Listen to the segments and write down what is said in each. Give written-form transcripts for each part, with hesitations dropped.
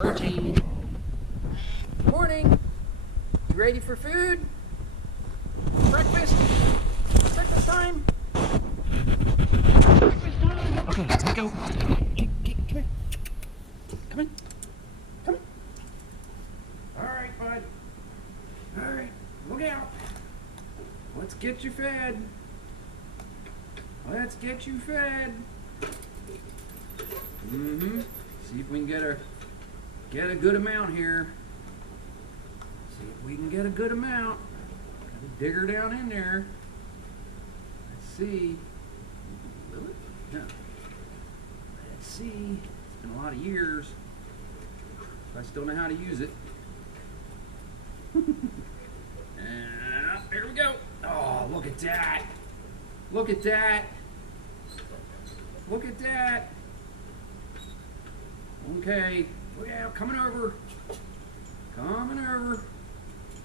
Archie. Morning. You ready for food? Breakfast? Breakfast time? Breakfast time! Okay, let's go. Come here. Come in. Come in. Alright, bud. Alright, look out. Let's get you fed. Let's get you fed. See if we can get a good amount here. See if we can get a good amount. Gotta dig her down in there. Let's see. Will it? No. Let's see. It's been a lot of years. I still know how to use it. There we go. Oh, look at that. Look at that. Look at that. Okay. Yeah, coming over. Coming over.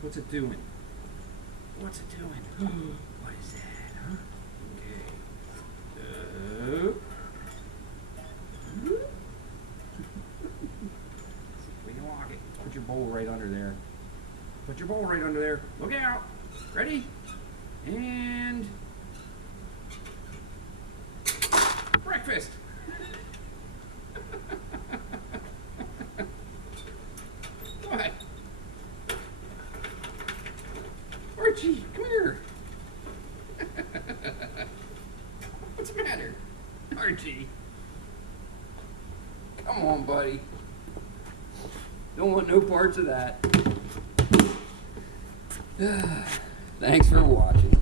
What's it doing? What's it doing? What is that, huh? Okay. We can walk it. Put your bowl right under there. Put your bowl right under there. Look out. Ready? And breakfast. What? Archie, come here. What's the matter? Archie. Come on, buddy. Don't want no parts of that. Thanks for watching.